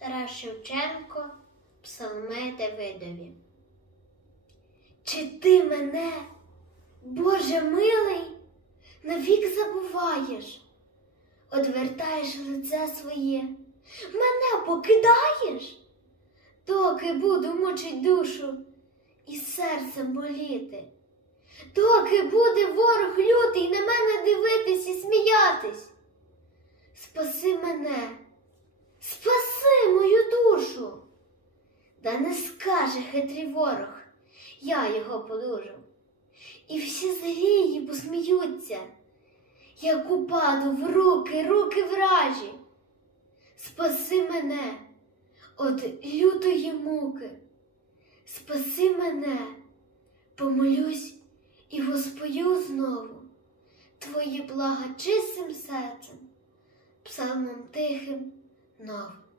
Тарас Шевченко, Псалми Давидові. Чи ти мене, Боже милий, навік забуваєш, одвертаєш лице своє, мене покидаєш, доки буду мучить душу і серцем боліти, доки буде ворог лютий на мене дивитись і сміятись. Спаси мене, спаси мою душу. Да не скаже хитрий ворог, я його подужу. І всі злії посміються, як упаду в руки, руки вражі. Спаси мене від лютої муки, спаси мене, помолюсь і воспою знову твої блага чистим серцем, псалмом тихим новим.